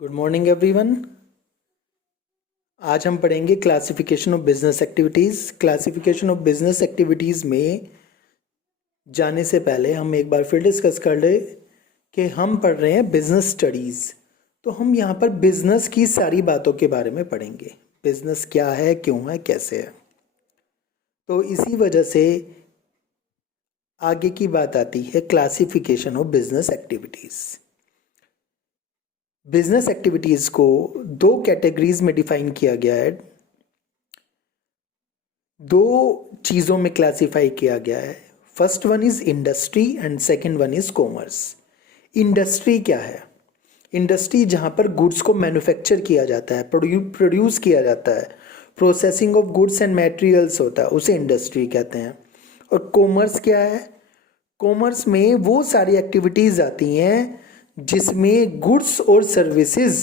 Good morning everyone. आज हम पढ़ेंगे classification of business activities. Classification of business activities में जाने से पहले हम एक बार फिर डिस्कस कर ले कि हम पढ़ रहे हैं बिजनेस स्टडीज़। तो हम यहाँ पर बिजनेस की सारी बातों के बारे में पढ़ेंगे। बिजनेस क्या है, क्यों है, कैसे है। तो इसी वजह से आगे की बात आती है classification of business activities. Business activities को दो कैटेगरीज में डिफाइन किया गया है, दो चीज़ों में क्लासिफाई किया गया है। First one is industry and second one is commerce. Industry क्या है? इंडस्ट्री जहाँ पर गुड्स को मैन्युफैक्चर किया जाता है, प्रोड्यूस किया जाता है, processing of goods and materials होता है, उसे इंडस्ट्री कहते हैं। और कॉमर्स क्या है? कॉमर्स में वो सारी एक्टिविटीज़ आती हैं जिसमें गुड्स और सर्विसेज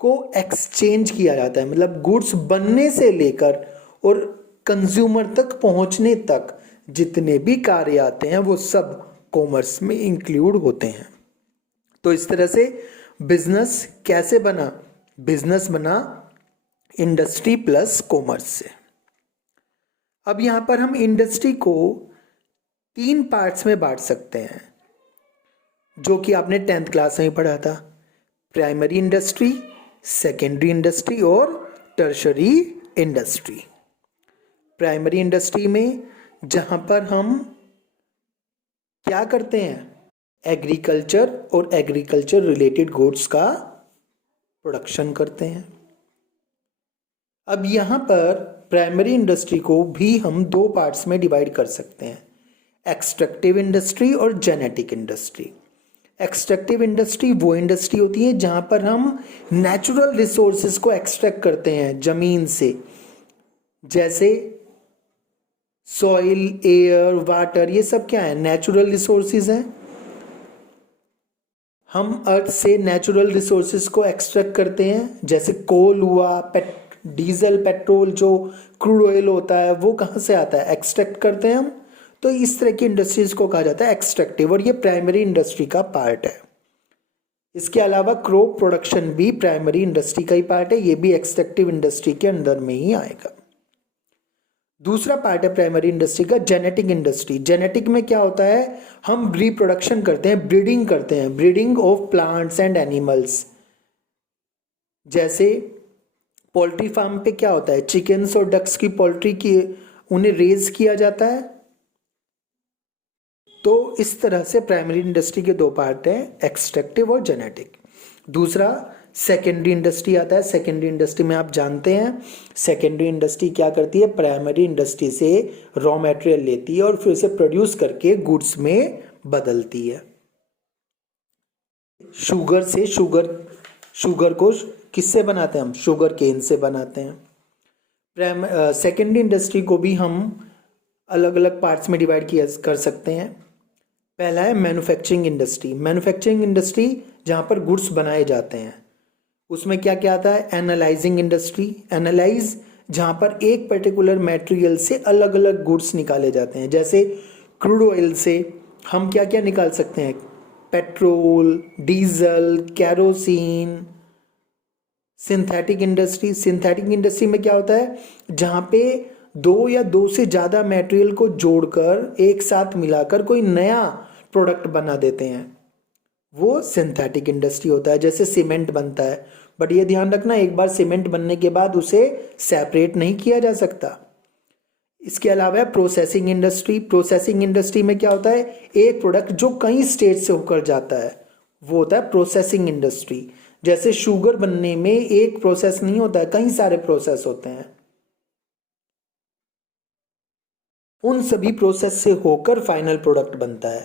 को एक्सचेंज किया जाता है। मतलब गुड्स बनने से लेकर और कंज्यूमर तक पहुंचने तक जितने भी कार्य आते हैं वो सब कॉमर्स में इंक्लूड होते हैं। तो इस तरह से बिजनेस कैसे बना? बिजनेस बना इंडस्ट्री प्लस कॉमर्स से। अब यहां पर हम इंडस्ट्री को 3 पार्ट्स में बांट सकते हैं, जो कि आपने 10th क्लास में पढ़ा था। प्राइमरी इंडस्ट्री, सेकेंडरी इंडस्ट्री और टर्शरी इंडस्ट्री। प्राइमरी इंडस्ट्री में जहां पर हम क्या करते हैं, एग्रीकल्चर और एग्रीकल्चर रिलेटेड गुड्स का प्रोडक्शन करते हैं। अब यहां पर प्राइमरी इंडस्ट्री को भी हम 2 पार्ट्स में डिवाइड कर सकते हैं, एक्सट्रैक्टिव इंडस्ट्री और जेनेटिक इंडस्ट्री। एक्सट्रैक्टिव इंडस्ट्री वो इंडस्ट्री होती है जहां पर हम नेचुरल रिसोर्सेज को एक्सट्रैक्ट करते हैं ज़मीन से, जैसे सॉइल, एयर, वाटर, ये सब क्या है? नेचुरल रिसोर्सेज हैं। हम अर्थ से नेचुरल रिसोर्सेज को एक्सट्रैक्ट करते हैं, जैसे कोल हुआ, डीजल, पेट्रोल, जो क्रूड ऑयल होता है वो कहाँ से आता है? एक्सट्रैक्ट करते हैं हम। तो इस तरह की इंडस्ट्रीज को कहा जाता है एक्सट्रैक्टिव, और ये प्राइमरी इंडस्ट्री का पार्ट है। इसके अलावा क्रॉप प्रोडक्शन भी प्राइमरी इंडस्ट्री का ही पार्ट है, ये भी एक्सट्रैक्टिव इंडस्ट्री के अंदर में ही आएगा। दूसरा पार्ट है प्राइमरी इंडस्ट्री का जेनेटिक इंडस्ट्री। जेनेटिक में क्या होता है? हम रिप्रोडक्शन करते हैं, ब्रीडिंग करते हैं, breeding of plants and animals. जैसे पोल्ट्री फार्म पे क्या होता है, चिकन्स और डक्स की पोल्ट्री की उन्हें रेज किया जाता है। तो इस तरह से प्राइमरी इंडस्ट्री के 2 पार्ट हैं, एक्सट्रैक्टिव और जेनेटिक। दूसरा सेकेंडरी इंडस्ट्री आता है। सेकेंडरी इंडस्ट्री में आप जानते हैं सेकेंडरी इंडस्ट्री क्या करती है, प्राइमरी इंडस्ट्री से रॉ मटेरियल लेती है और फिर उसे प्रोड्यूस करके गुड्स में बदलती है। शुगर से शुगर को किससे बनाते हैं हम? शुगर केन से बनाते हैं। सेकेंडरी इंडस्ट्री को भी हम अलग अलग पार्ट्स में डिवाइड किया कर सकते हैं। पहला है मैन्युफैक्चरिंग इंडस्ट्री। मैन्युफैक्चरिंग इंडस्ट्री जहाँ पर गुड्स बनाए जाते हैं, उसमें क्या क्या आता है? Analysing industry. एनालाइज जहाँ पर एक पर्टिकुलर मटेरियल से अलग अलग गुड्स निकाले जाते हैं, जैसे क्रूड ऑयल से हम क्या क्या निकाल सकते हैं? Petrol, diesel, kerosene. Synthetic industry. Synthetic industry में क्या होता है? जहाँ पे 2 या 2 से ज़्यादा मटेरियल को जोड़कर एक साथ मिलाकर कोई नया प्रोडक्ट बना देते हैं, वो सिंथेटिक इंडस्ट्री होता है। जैसे सीमेंट बनता है, बट ये ध्यान रखना एक बार सीमेंट बनने के बाद उसे सेपरेट नहीं किया जा सकता। इसके अलावा है प्रोसेसिंग इंडस्ट्री। प्रोसेसिंग इंडस्ट्री में क्या होता है? एक प्रोडक्ट जो कई स्टेज से होकर जाता है वो होता है प्रोसेसिंग इंडस्ट्री। जैसे शुगर बनने में एक प्रोसेस नहीं होता है, कई सारे प्रोसेस होते हैं। उन सभी प्रोसेस से होकर फाइनल प्रोडक्ट बनता है।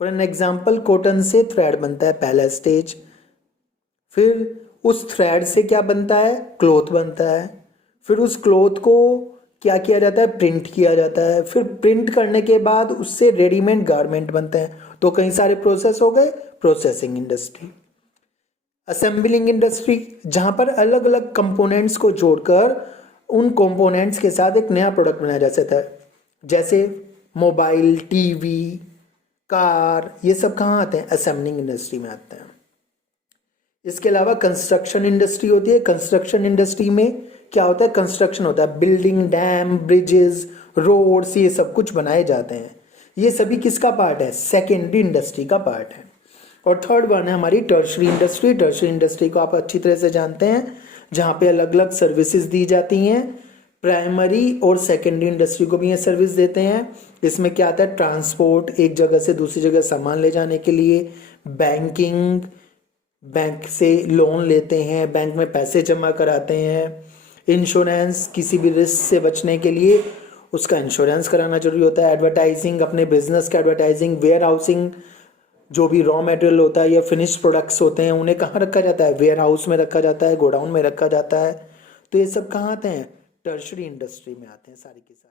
फॉर एन एग्जाम्पल, कॉटन से थ्रेड बनता है, पहला स्टेज। फिर उस थ्रेड से क्या बनता है? क्लॉथ बनता है। फिर उस क्लॉथ को क्या किया जाता है? प्रिंट किया जाता है। फिर प्रिंट करने के बाद उससे रेडीमेड गारमेंट बनते हैं। तो कई सारे प्रोसेस हो गए, प्रोसेसिंग इंडस्ट्री। असेंबलिंग इंडस्ट्री, जहां पर अलग अलग कंपोनेंट्स को जोड़कर उन कंपोनेंट्स के साथ एक नया प्रोडक्ट बनाया जा सकता है, जैसे मोबाइल, टीवी, कार, ये सब कहाँ आते हैं? असेंबलिंग इंडस्ट्री में आते हैं। इसके अलावा कंस्ट्रक्शन इंडस्ट्री होती है। कंस्ट्रक्शन इंडस्ट्री में क्या होता है, कंस्ट्रक्शन होता है, बिल्डिंग, डैम, ब्रिजेस, रोड्स, ये सब कुछ बनाए जाते हैं। ये सभी किसका पार्ट है, सेकेंडरी इंडस्ट्री का पार्ट है। और थर्ड वन है हमारी टर्शरी इंडस्ट्री। टर्शरी इंडस्ट्री को आप अच्छी तरह से जानते हैं, जहाँ पे अलग अलग सर्विसेज दी जाती हैं। प्राइमरी और सेकेंडरी इंडस्ट्री को भी ये सर्विस देते हैं। इसमें क्या आता है, ट्रांसपोर्ट, एक जगह से दूसरी जगह सामान ले जाने के लिए, बैंकिंग, बैंक से लोन लेते हैं, बैंक में पैसे जमा कराते हैं, इंश्योरेंस, किसी भी रिस्क से बचने के लिए उसका इंश्योरेंस कराना जरूरी होता है, एडवर्टाइजिंग, अपने बिजनेस का एडवर्टाइजिंग, वेयर हाउसिंग, जो भी रॉ मटेरियल होता है या फिनिश्ड प्रोडक्ट्स होते हैं उन्हें कहाँ रखा जाता है, वेयर हाउस में रखा जाता है, गोडाउन में रखा जाता है। तो ये सब कहाँ आते हैं, टर्शरी इंडस्ट्री में आते हैं सारी की सारी।